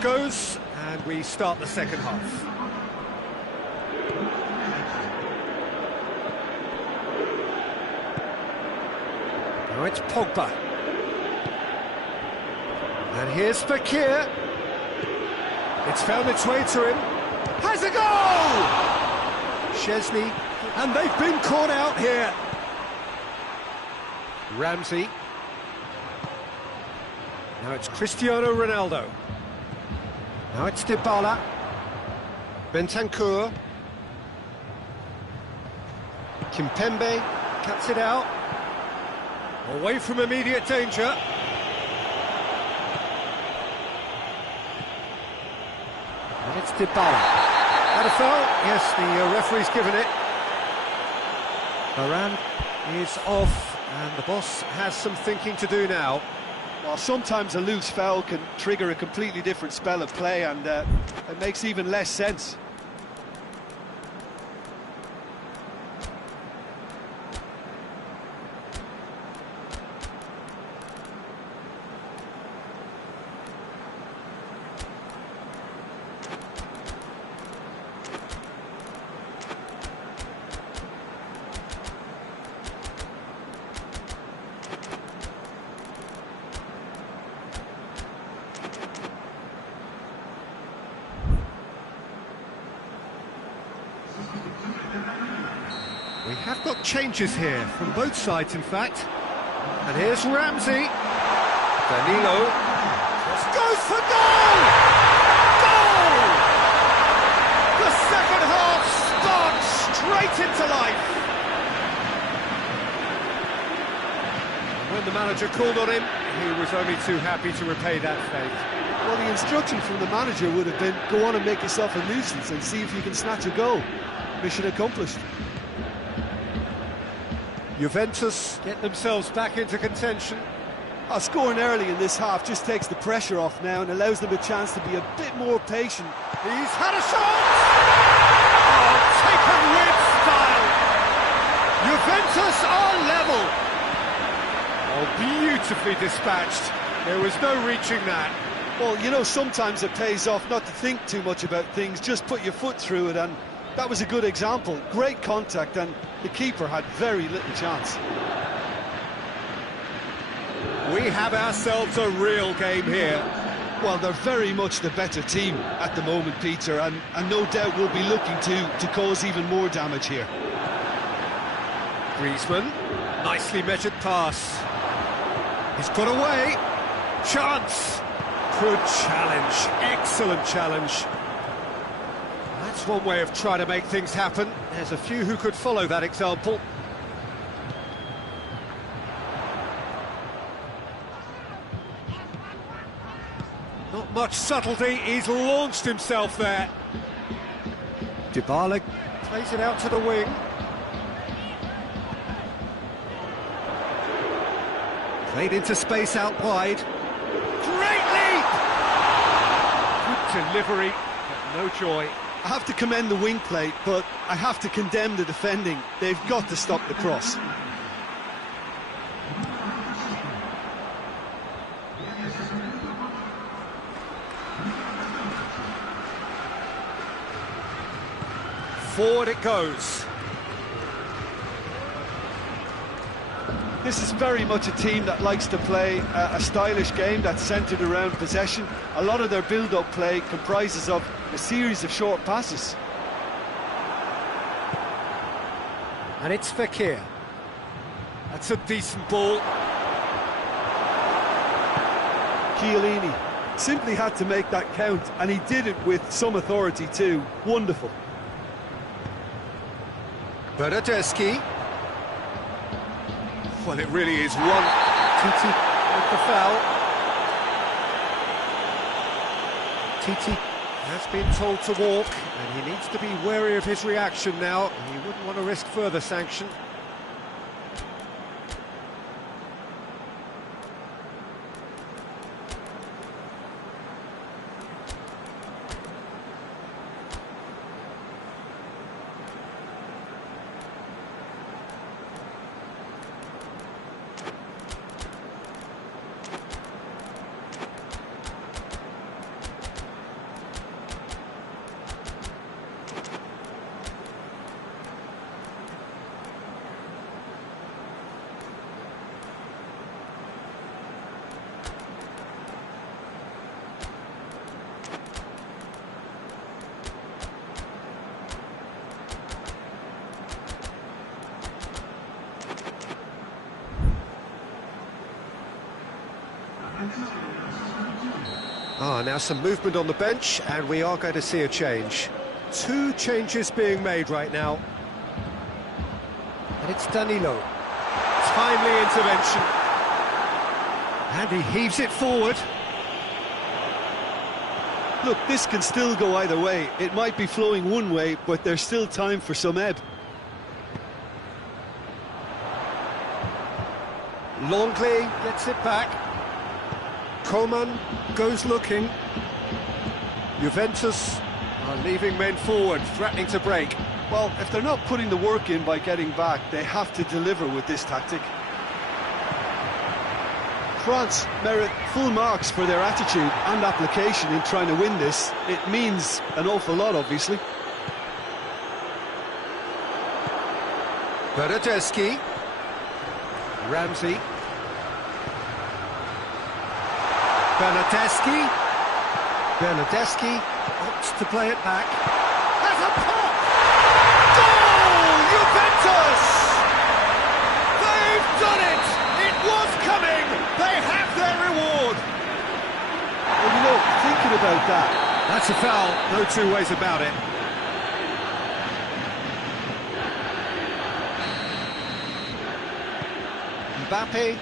goes, and we start the second half. Now it's Pogba. And here's Fekir. It's found its way to him. Has a goal! Szczesny, and they've been caught out here. Ramsey. Now it's Cristiano Ronaldo. Now it's Dybala. Bentancur. Kimpembe cuts it out. Away from immediate danger. And it's Dybala. Had a foul? Yes, the referee's given it. Varane is off, and the boss has some thinking to do now. Well, sometimes a loose foul can trigger a completely different spell of play, and it makes even less sense. We have got changes here, from both sides in fact. And here's Ramsey. Danilo. Just goes for goal! Goal! The second half sparks straight into life. And when the manager called on him, he was only too happy to repay that fate. Well, the instruction from the manager would have been, go on and make yourself a nuisance and see if you can snatch a goal. Mission accomplished. Juventus get themselves back into contention. Scoring early in this half just takes the pressure off now and allows them a chance to be a bit more patient. He's had a shot! Oh, taken with style! Juventus are level! Oh, beautifully dispatched. There was no reaching that. Well, you know, sometimes it pays off not to think too much about things, just put your foot through it, and that was a good example. Great contact, and the keeper had very little chance. We have ourselves a real game here. Well, they're very much the better team at the moment, Peter, and no doubt will be looking to cause even more damage here. Griezmann, nicely measured pass. He's got away. Chance. Good challenge. Excellent challenge. That's one way of trying to make things happen. There's a few who could follow that example. Not much subtlety, he's launched himself there. Dybala plays it out to the wing. Played into space out wide. Great leap! Good delivery, but no joy. I have to commend the wing play, but I have to condemn the defending. They've got to stop the cross. Forward it goes. This is very much a team that likes to play a stylish game that's centred around possession. A lot of their build-up play comprises of a series of short passes. And it's Fekir. That's a decent ball. Chiellini simply had to make that count, and he did it with some authority too. Wonderful. Bernardeschi. Well, it really is one. Titi with the foul. Titi has been told to walk, and he needs to be wary of his reaction now. He wouldn't want to risk further sanction. now some movement on the bench, and we are going to see a change. 2 changes being made right now. And it's Danilo. Timely intervention. And he heaves it forward. Look, this can still go either way. It might be flowing one way, but there's still time for some ebb. Longley gets it back. Coman goes looking. Juventus are leaving men forward, threatening to break. Well, if they're not putting the work in by getting back, they have to deliver with this tactic. France merit full marks for their attitude and application in trying to win this. It means an awful lot, obviously. Bernardeschi. Ramsey. Bernardeschi opts to play it back. Has a pop! Goal! Juventus! They've done it! It was coming! They have their reward! Well, you know, thinking about that... That's a foul, no 2 ways about it. Mbappe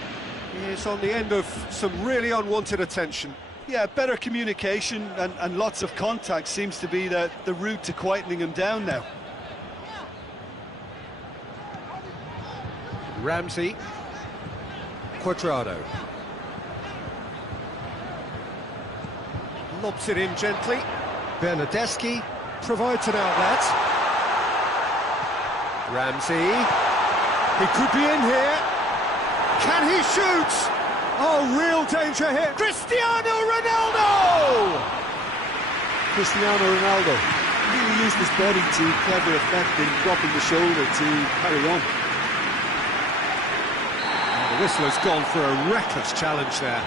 is on the end of some really unwanted attention. Yeah, better communication and lots of contact seems to be the route to quietening him down now. Ramsey. Quadrado. Lobs it in gently. Bernardeschi provides an outlet. Ramsey. He could be in here. Can he shoot? Oh, real danger here. Cristiano Ronaldo! Cristiano Ronaldo really used his body to clever effect in dropping the shoulder to carry on. Oh, the whistle has gone for a reckless challenge there.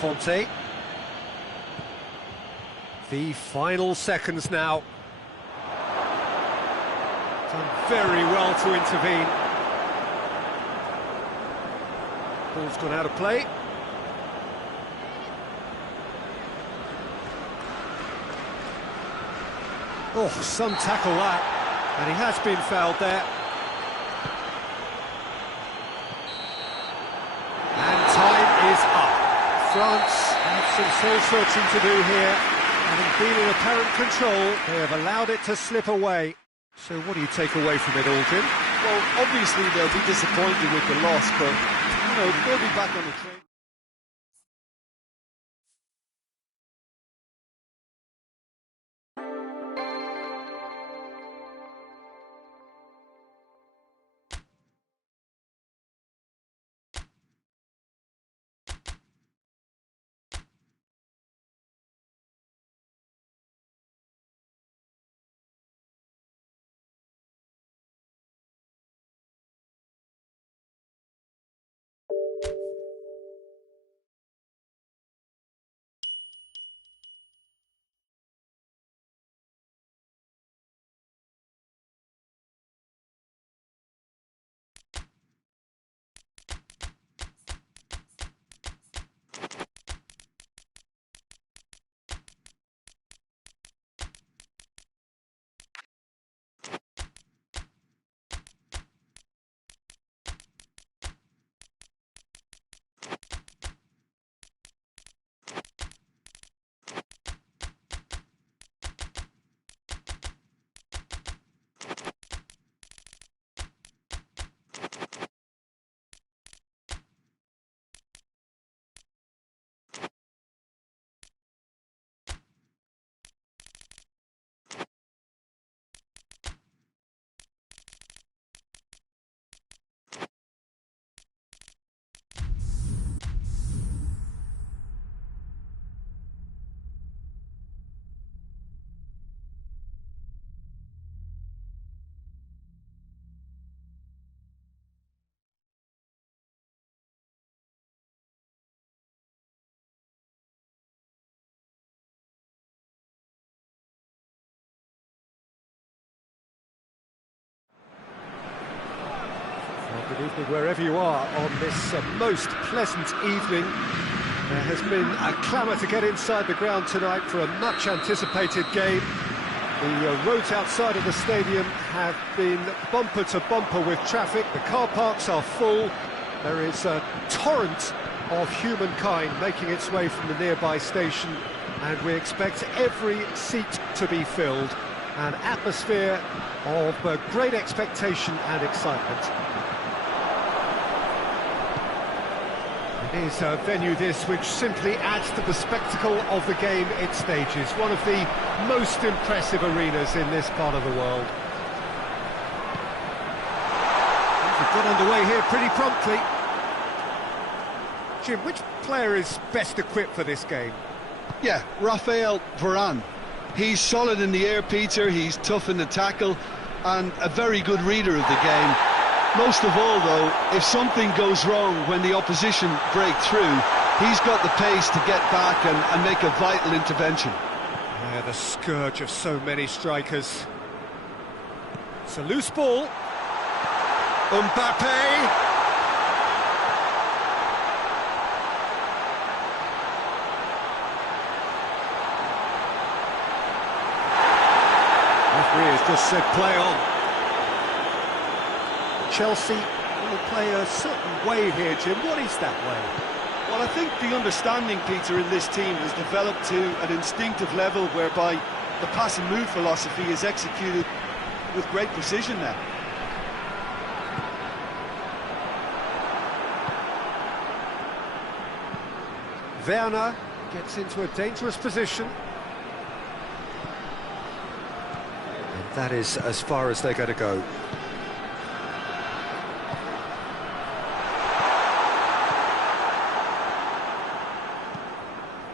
Conte. The final seconds now. Done very well to intervene. Ball's gone out of play. Oh, some tackle that. And he has been fouled there. And time is up. France have some soul-searching to do here. Having been in apparent control, they have allowed it to slip away. So what do you take away from it all, Jim? Well, obviously they'll be disappointed with the loss, but, you know, they'll be back on the train. Wherever you are on this most pleasant evening, there has been a clamour to get inside the ground tonight for a much-anticipated game. The roads outside of the stadium have been bumper to bumper with traffic. The car parks are full. There is a torrent of humankind making its way from the nearby station, and we expect every seat to be filled. An atmosphere of great expectation and excitement. It is a venue this which simply adds to the spectacle of the game it stages. One of the most impressive arenas in this part of the world. We've got underway here pretty promptly. Jim, which player is best equipped for this game? Yeah, Raphael Varane. He's solid in the air, Peter, he's tough in the tackle, and a very good reader of the game. Most of all, though, if something goes wrong when the opposition break through, he's got the pace to get back and make a vital intervention. Yeah, the scourge of so many strikers. It's a loose ball. Mbappe! Referee has just said play on. Chelsea will play a certain way here, Jim. What is that way? Well, I think the understanding, Peter, in this team has developed to an instinctive level whereby the pass and move philosophy is executed with great precision now. Werner gets into a dangerous position. And that is as far as they're going to go.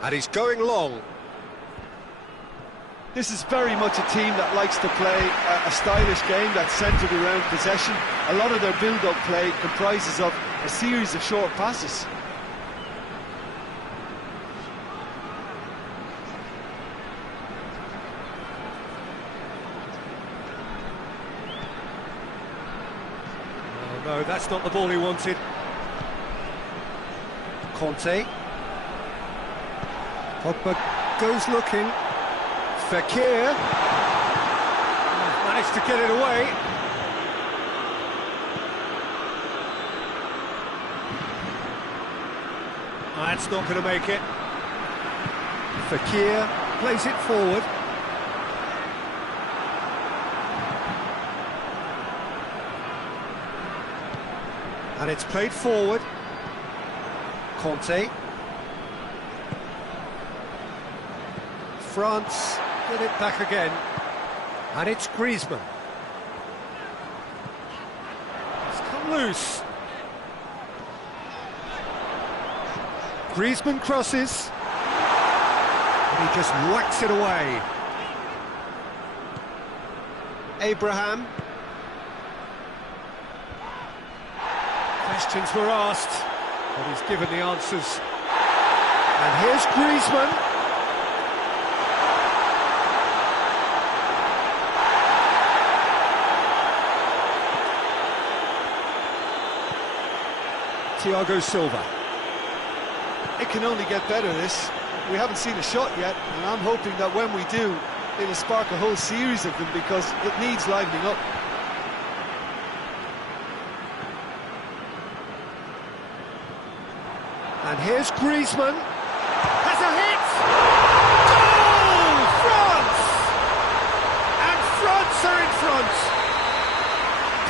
And he's going long. This is very much a team that likes to play a stylish game that's centred around possession. A lot of their build-up play comprises of a series of short passes. Oh no, that's not the ball he wanted. Conte. Pogba goes looking. Fekir managed to get it away. That's not going to make it. Fekir plays it forward. And it's played forward. Conte. France get it back again, and it's Griezmann. It's come loose. Griezmann crosses, and he just whacks it away. Abraham. Questions were asked, but he's given the answers. And here's Griezmann. Thiago Silva. It can only get better, this. We haven't seen a shot yet, and I'm hoping that when we do, it'll spark a whole series of them because it needs livening up. And here's Griezmann. Has a hit! Goal! France! And France are in front!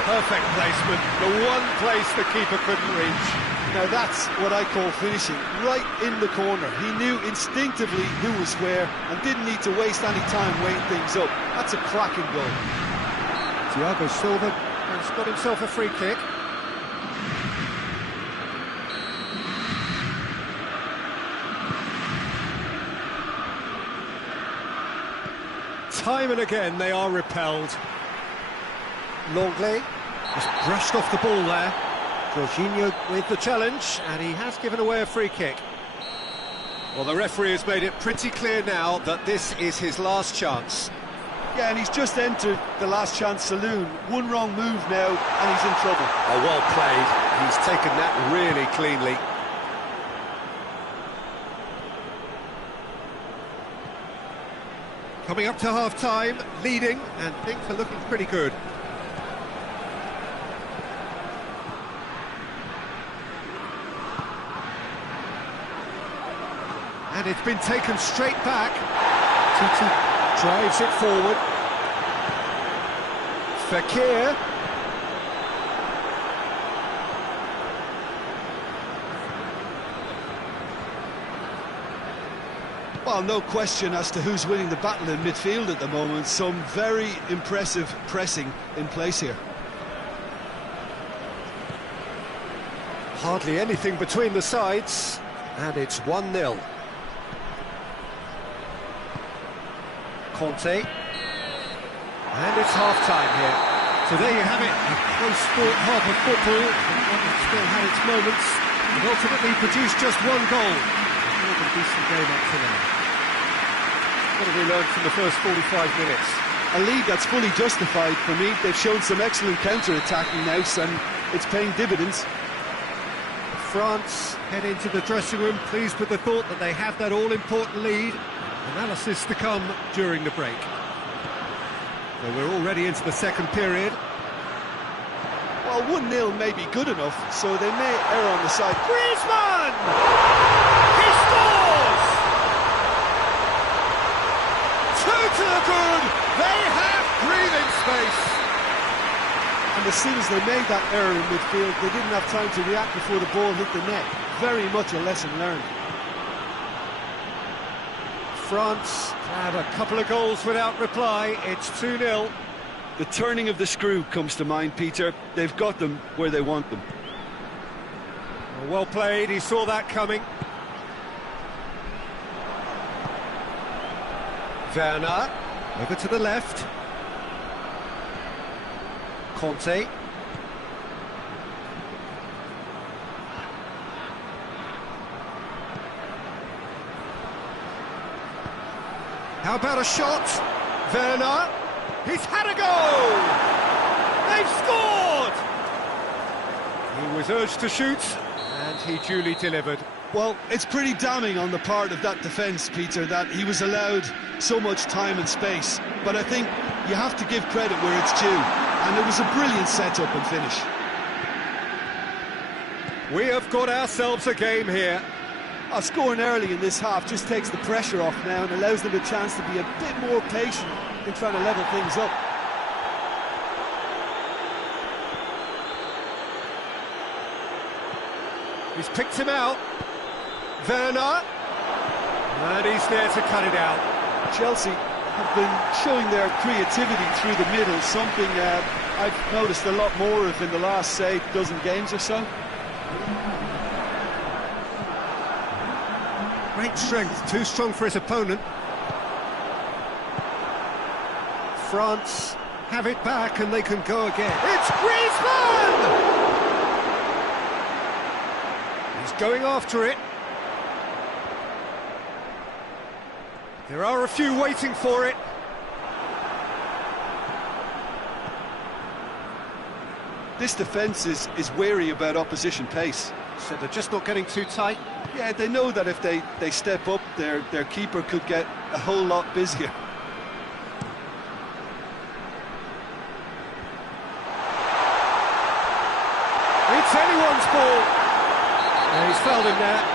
Perfect placement, the one place the keeper couldn't reach. Now that's what I call finishing, right in the corner. He knew instinctively who was where and didn't need to waste any time weighing things up. That's a cracking goal. Thiago Silva has got himself a free kick. Time and again they are repelled. Longley just brushed off the ball there. Jorginho with the challenge, and he has given away a free kick. Well, the referee has made it pretty clear now that this is his last chance. Yeah, and he's just entered the last chance saloon. One wrong move now, and he's in trouble. Oh, well played. He's taken that really cleanly. Coming up to half-time, leading, and things are looking pretty good. And it's been taken straight back. Tutu drives it forward. Fekir. Well, no question as to who's winning the battle in midfield at the moment. Some very impressive pressing in place here. Hardly anything between the sides, and it's 1-0. Conte. And it's half-time here. So there you have it, a close sport half of football, and one that still had its moments, and ultimately produced just one goal. More than a decent game up to now. What have we learned from the first 45 minutes? A lead that's fully justified for me. They've shown some excellent counter-attacking now, and it's paying dividends. France head into the dressing room pleased with the thought that they have that all-important lead. Analysis to come during the break. So we're already into the second period. Well, 1-0 may be good enough, so they may err on the side. Griezmann! He scores! 2 to the good! They have breathing space! And as soon as they made that error in midfield, they didn't have time to react before the ball hit the net. Very much a lesson learned. France have a couple of goals without reply. It's 2-0. The turning of the screw comes to mind, Peter. They've got them where they want them. Well played, he saw that coming. Werner, over to the left. Conte. How about a shot? Werner. He's had a goal! They've scored! He was urged to shoot, and he duly delivered. Well, it's pretty damning on the part of that defence, Peter, that he was allowed so much time and space. But I think you have to give credit where it's due, and it was a brilliant set-up and finish. We have got ourselves a game here. Scoring early in this half just takes the pressure off now and allows them a chance to be a bit more patient in trying to level things up. He's picked him out. Werner. And he's there to cut it out. Chelsea have been showing their creativity through the middle, something I've noticed a lot more of in the last, say, dozen games or so. Great strength, too strong for his opponent. France have it back and they can go again. It's Griezmann! He's going after it. There are a few waiting for it. This defence is wary about opposition pace. So they're just not getting too tight. Yeah, they know that if they step up, their keeper could get a whole lot busier. It's anyone's ball. And he's fouled him there.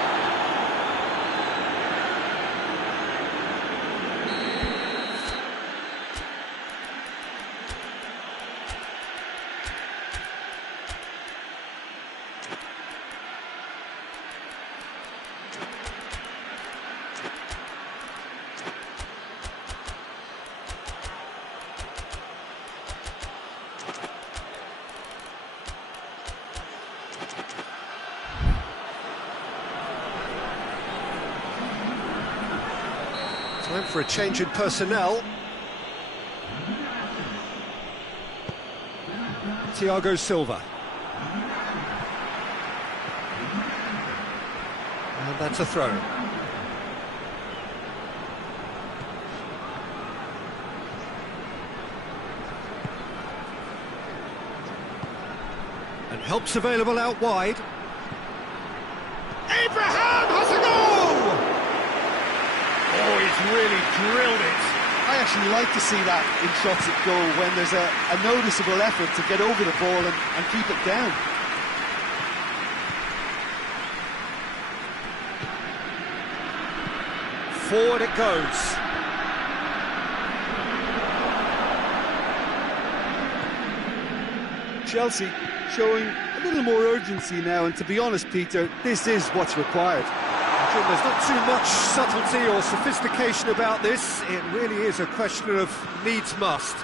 Time for a change in personnel. Thiago Silva. And that's a throw. Help's available out wide. Abraham has a goal! Oh, he's really drilled it. I actually like to see that in shots at goal when there's a noticeable effort to get over the ball and keep it down. Forward it goes. Chelsea showing a little more urgency now, and to be honest, Peter, this is what's required. Jim, there's not too much subtlety or sophistication about this. It really is a question of needs must.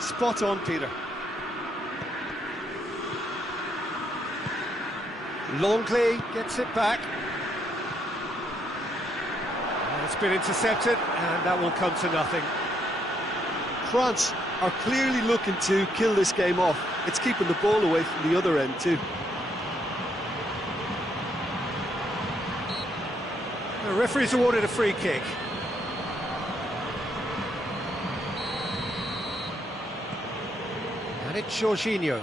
Spot on, Peter. Longley gets it back. It's been intercepted, and that will come to nothing. France are clearly looking to kill this game off. It's keeping the ball away from the other end too. The referee's awarded a free kick. And it's Jorginho.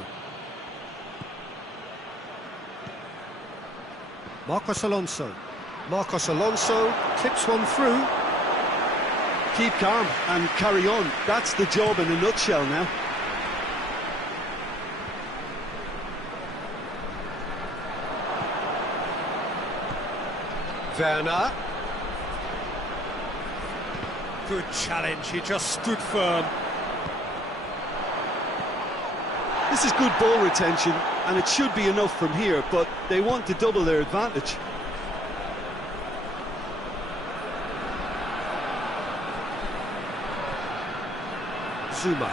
Marcos Alonso. Marcos Alonso clips one through. Keep calm and carry on. That's the job in a nutshell now. Werner. Good challenge, he just stood firm. This is good ball retention, and it should be enough from here, but they want to double their advantage. Zuma.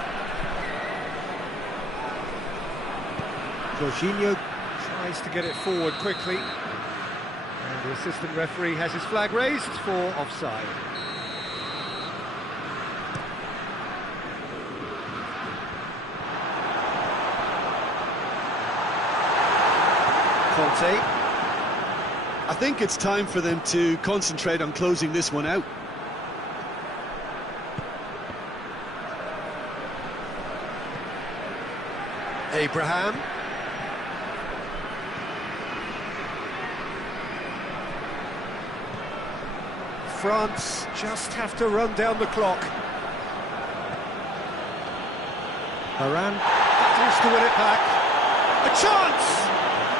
Jorginho tries to get it forward quickly. And the assistant referee has his flag raised for offside. Conte. I think it's time for them to concentrate on closing this one out. Abraham. France just have to run down the clock. Varane battles to win it back. A chance!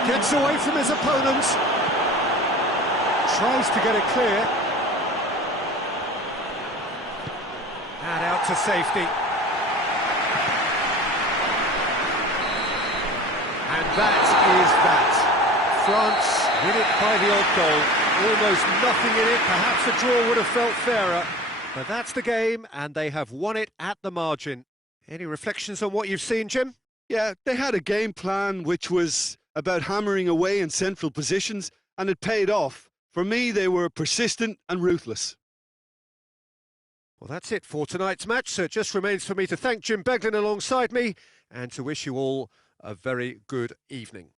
Gets away from his opponent. Tries to get it clear. And out to safety. And that is that. France win it by the odd goal. Almost nothing in it. Perhaps a draw would have felt fairer. But that's the game, and they have won it at the margin. Any reflections on what you've seen, Jim? Yeah, they had a game plan which was about hammering away in central positions, and it paid off. For me, they were persistent and ruthless. Well, that's it for tonight's match, so it just remains for me to thank Jim Beglin alongside me and to wish you all a very good evening.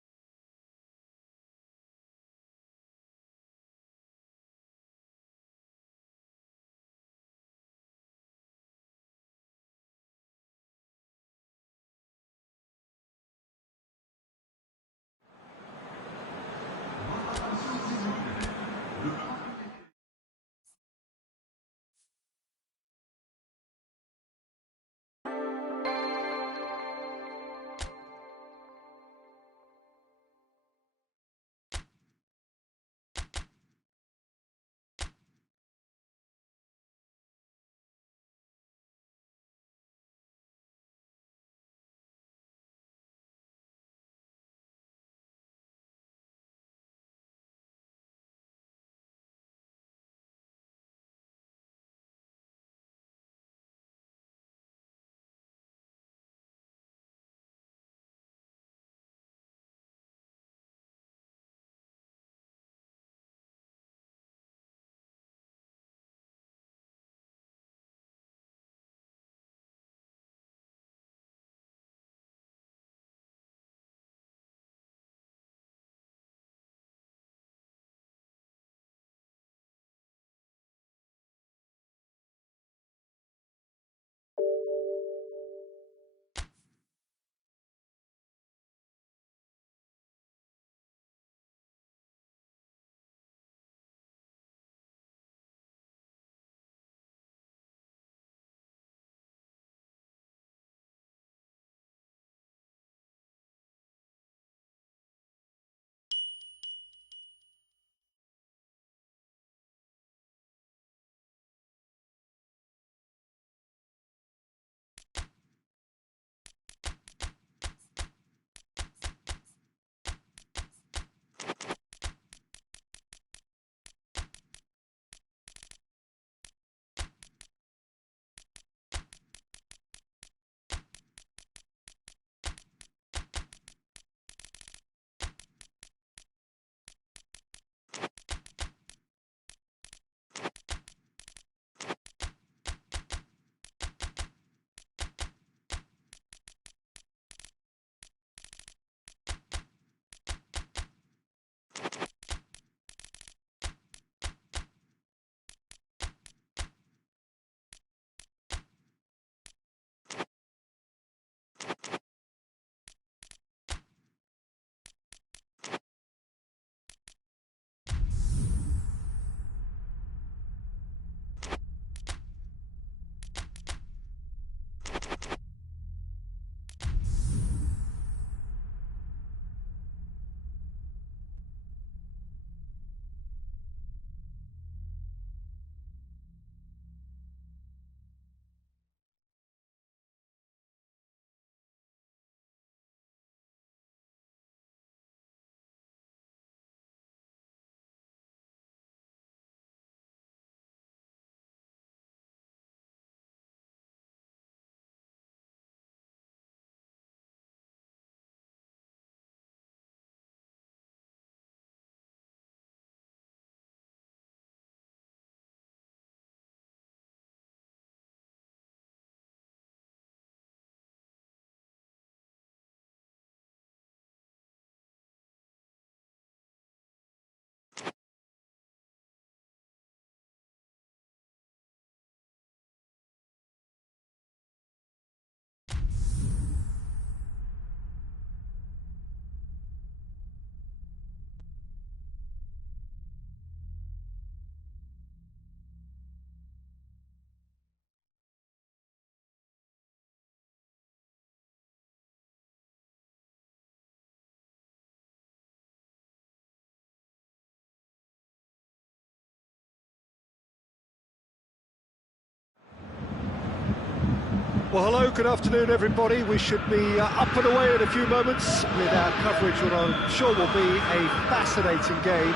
Well, hello, good afternoon, everybody. We should be up and away in a few moments with our coverage, what I'm sure will be a fascinating game.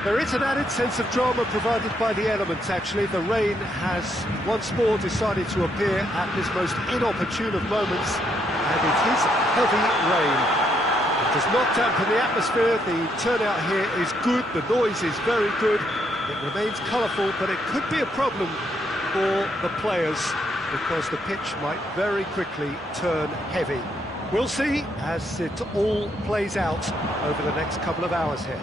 There is an added sense of drama provided by the elements, actually. The rain has once more decided to appear at this most inopportune of moments, and it is heavy rain. It does not dampen the atmosphere. The turnout here is good, the noise is very good. It remains colourful, but it could be a problem for the players, because the pitch might very quickly turn heavy. We'll see as it all plays out over the next couple of hours here.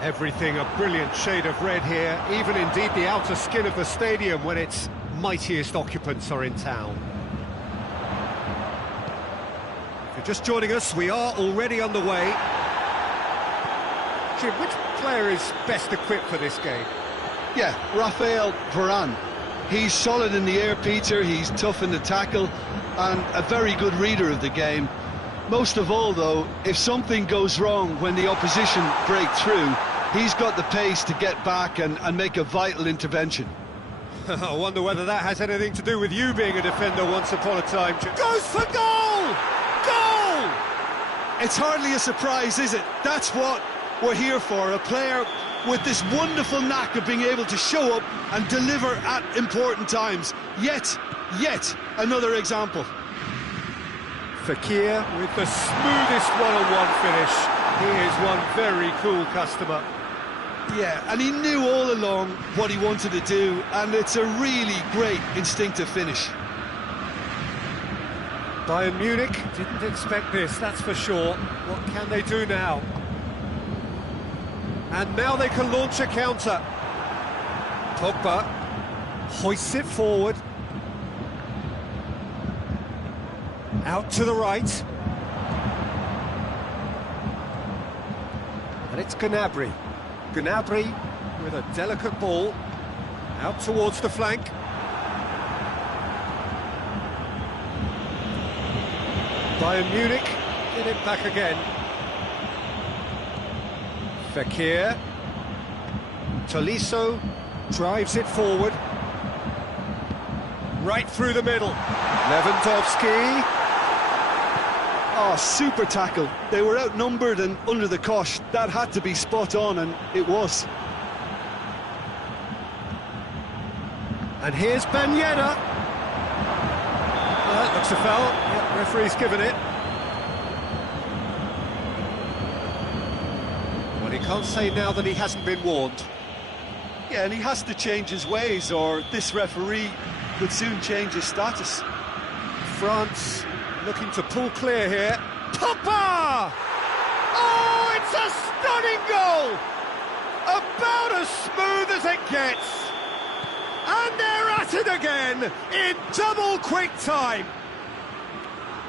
Everything a brilliant shade of red here, even indeed the outer skin of the stadium when its mightiest occupants are in town. If you're just joining us, we are already underway. Jim, which player is best equipped for this game? Yeah, Raphael Varane. He's solid in the air, Peter, he's tough in the tackle, and a very good reader of the game. Most of all, though, if something goes wrong when the opposition break through, he's got the pace to get back and make a vital intervention. I wonder whether that has anything to do with you being a defender once upon a time. Goes for goal! Goal! It's hardly a surprise, is it? That's what we're here for, a player with this wonderful knack of being able to show up and deliver at important times. Yet another example. Fekir with the smoothest one-on-one finish. He is one very cool customer. Yeah, and he knew all along what he wanted to do, and it's a really great instinctive finish. Bayern Munich didn't expect this, that's for sure. What can they do now? And now they can launch a counter. Pogba hoists it forward. Out to the right. And it's Gnabry. Gnabry with a delicate ball. Out towards the flank. Bayern Munich get it back again. Fekir. Tolisso drives it forward. Right through the middle. Lewandowski. Oh, super tackle. They were outnumbered and under the cosh. That had to be spot on, and it was. And here's Ben Yedder. That looks a foul. Yep, referee's given it. Well, he can't say now that he hasn't been warned. Yeah, and he has to change his ways, or this referee could soon change his status. France looking to pull clear here. Pogba! Oh, it's a stunning goal! About as smooth as it gets. And they're at it again in double quick time.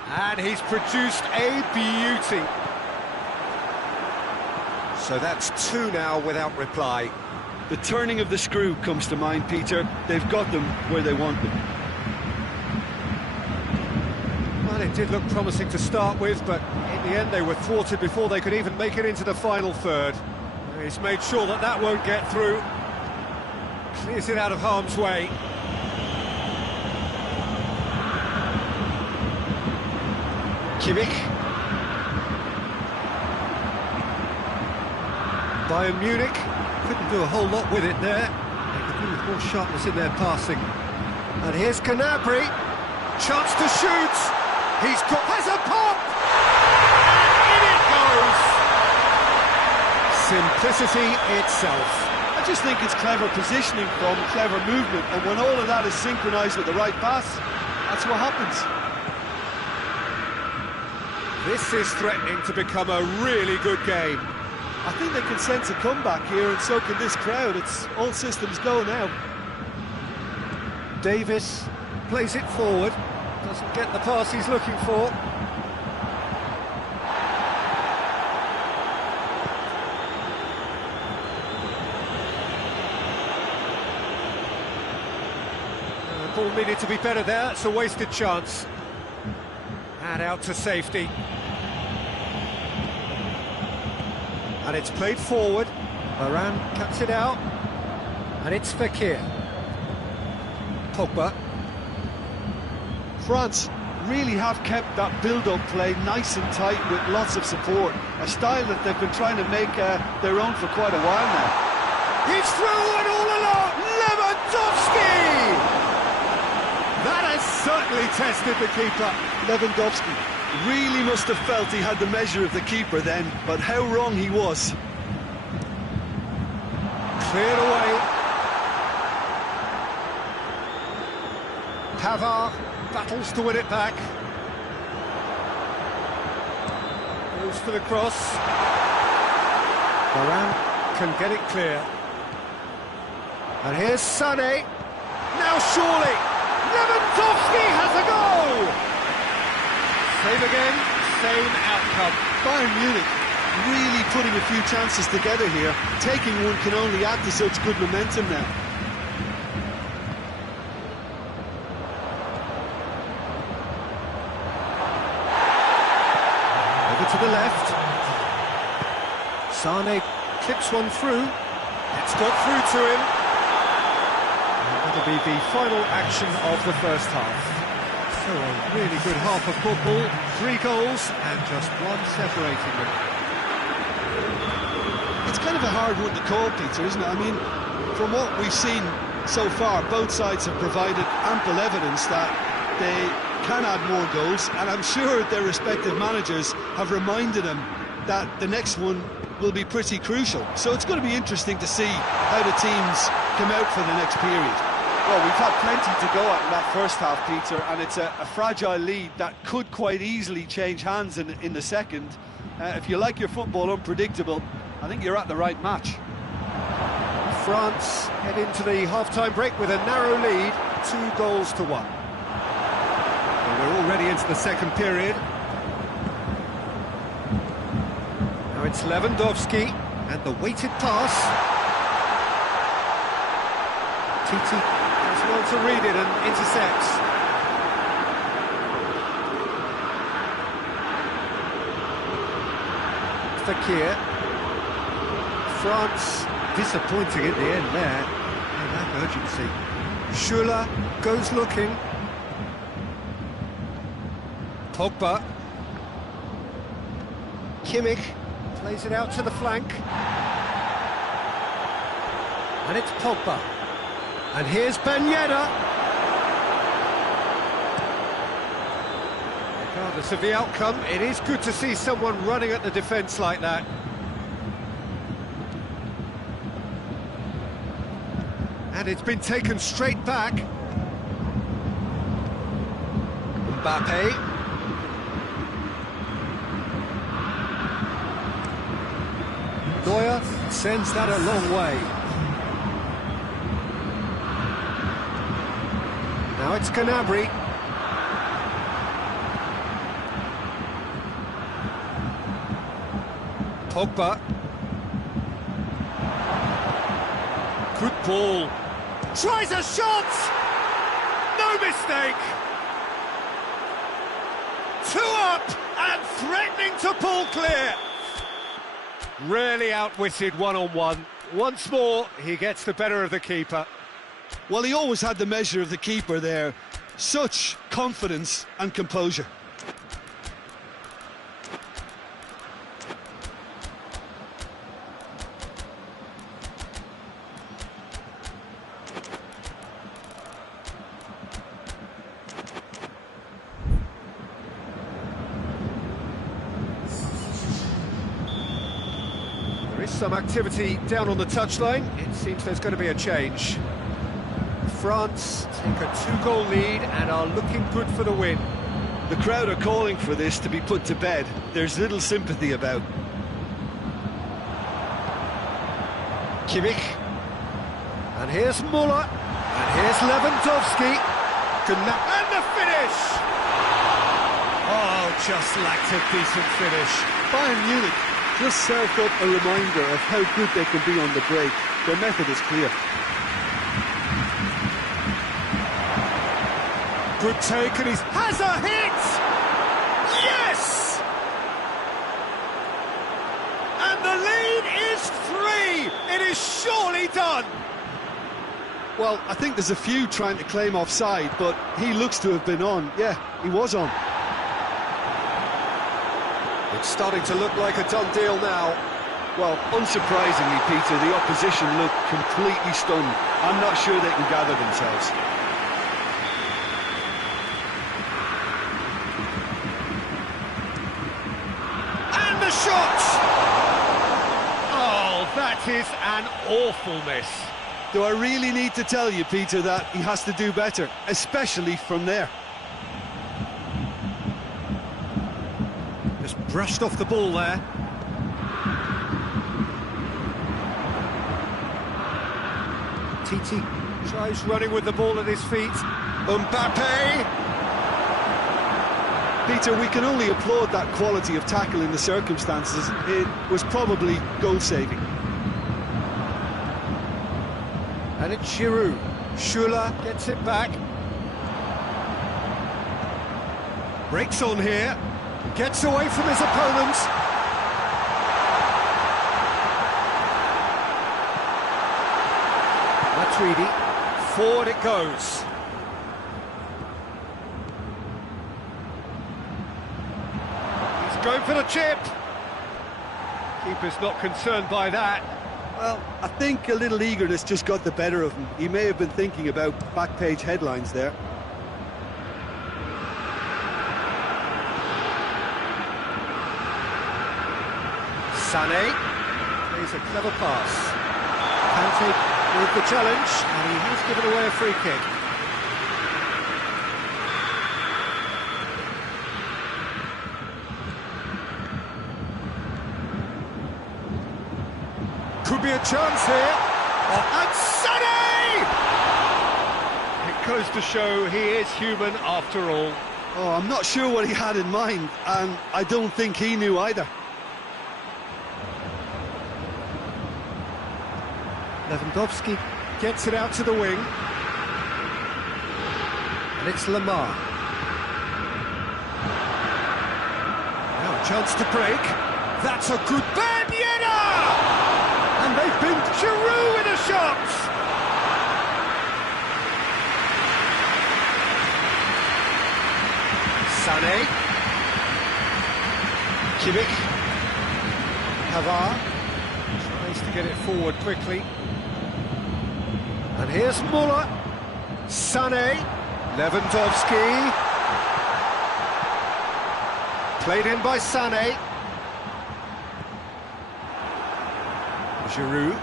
And he's produced a beauty. So that's two now without reply. The turning of the screw comes to mind, Peter. They've got them where they want them. Well, it did look promising to start with, but in the end they were thwarted before they could even make it into the final third. He's made sure that that won't get through. Clears it out of harm's way. Kimmich. Bayern Munich couldn't do a whole lot with it there. They could do with more sharpness in their passing. And here's Gnabry. Chance to shoot. Has a pop! And in it goes! Simplicity itself. I just think it's clever positioning from clever movement, and when all of that is synchronised with the right pass, that's what happens. This is threatening to become a really good game. I think they can sense a comeback here, and so can this crowd. It's all systems go now. Davis plays it forward. Doesn't get the pass he's looking for. The ball needed to be better there. It's a wasted chance. And out to safety. And it's played forward. Varane cuts it out. And it's Fekir. Pogba. France really have kept that build-up play nice and tight with lots of support, a style that they've been trying to make their own for quite a while now. He's through and all along, Lewandowski! That has certainly tested the keeper. Lewandowski really must have felt he had the measure of the keeper then, but how wrong he was. Cleared away. Pavard battles to win it back. Goes for the cross. Varane can get it clear. And here's Sané. Now surely, Lewandowski has a goal! Save again, same outcome. Bayern Munich really putting a few chances together here. Taking one can only add to such good momentum now. To the left. Sané clips one through. It's got through to him. And that'll be the final action of the first half. So a really good half of football. 3 goals and just one separating them. It's kind of a hard one to call, Peter, isn't it? I mean, from what we've seen so far, both sides have provided ample evidence that they can add more goals, and I'm sure their respective managers have reminded them that the next one will be pretty crucial. So it's going to be interesting to see how the teams come out for the next period. Well, we've had plenty to go at in that first half, Peter, and it's a fragile lead that could quite easily change hands in the second. If you like your football unpredictable, I think you're at the right match. France head into the half-time break with a narrow lead, 2-1. We're already into the second period. Now it's Lewandowski, and the weighted pass. Titi does well to read it and intercepts. Fekir. France disappointing at the end there. And that urgency. Schüller goes looking. Pogba. Kimmich plays it out to the flank. And it's Pogba. And here's Ben Yedder. Regardless of the outcome, it is good to see someone running at the defence like that. And it's been taken straight back. Mbappe. Neuer sends that a long way. Now it's Gnabry. Pogba. Good ball. Tries a shot! No mistake! 2 up and threatening to pull clear. Really outwitted one-on-one. Once more, he gets the better of the keeper. Well, he always had the measure of the keeper there. Such confidence and composure. Some activity down on the touchline. It seems there's going to be a change. France take a 2-goal lead and are looking good for the win. The crowd are calling for this to be put to bed. There's little sympathy about. Kimmich. And here's Müller. And here's Lewandowski. And the finish! Oh, just lacked a decent finish. Bayern Munich just served up a reminder of how good they can be on the break. Their method is clear. Good take, and he has a hit! Yes! And the lead is 3! It is surely done! Well, I think there's a few trying to claim offside, but he looks to have been on. Yeah, he was on. It's starting to look like a done deal now. Well, unsurprisingly, Peter, the opposition look completely stunned. I'm not sure they can gather themselves. And the shot! Oh, that is an awful miss. Do I really need to tell you, Peter, that he has to do better, especially from there? Just brushed off the ball there. Titi tries running with the ball at his feet. Mbappe! Peter, we can only applaud that quality of tackle in the circumstances. It was probably goal-saving. And it's Giroud. Schüller gets it back. Breaks on here. Gets away from his opponent. Matuidi. Forward it goes. He's going for the chip. Keeper's not concerned by that. Well, I think a little eagerness just got the better of him. He may have been thinking about back-page headlines there. Sané plays a clever pass. Kante with the challenge, and he has given away a free kick. Could be a chance here. Oh, and Sané! It goes to show he is human after all. Oh, I'm not sure what he had in mind, and I don't think he knew either. Lewandowski gets it out to the wing. And it's Lamar. Now a chance to break. That's a good Ben Yedder! And they've been Giroud with a shot! Sané. Kimmich. Pavard tries to get it forward quickly. And here's Muller. Sané. Lewandowski. Played in by Sané. Giroud.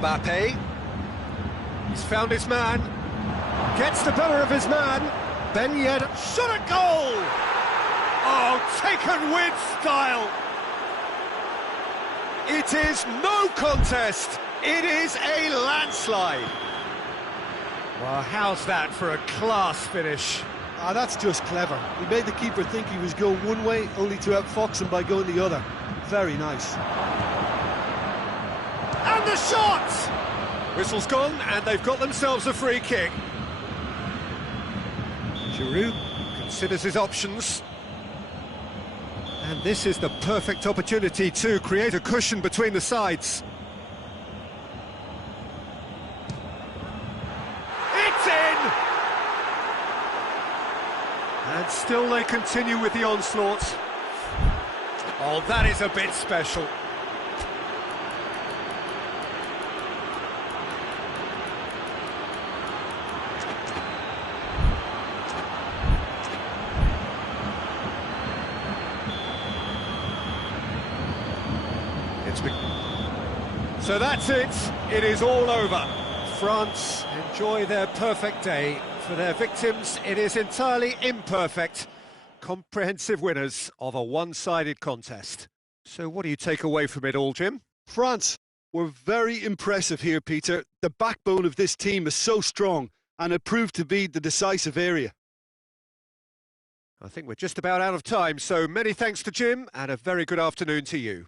Mbappe. He's found his man. Gets the better of his man. Ben Yedder. Shot a goal! Oh, taken with style. It is no contest. It is a landslide. Well, how's that for a class finish? Ah, that's just clever. He made the keeper think he was going one way, only to outfox him by going the other. Very nice. And the shot! Whistle's gone, and they've got themselves a free kick. Giroud considers his options. And this is the perfect opportunity to create a cushion between the sides. It's in! And still they continue with the onslaught. Oh, that is a bit special. So that's it. It is all over. France enjoy their perfect day. For their victims, it is entirely imperfect. Comprehensive winners of a one-sided contest. So what do you take away from it all, Jim? France were very impressive here, Peter. The backbone of this team is so strong, and it proved to be the decisive area. I think we're just about out of time, so many thanks to Jim, and a very good afternoon to you.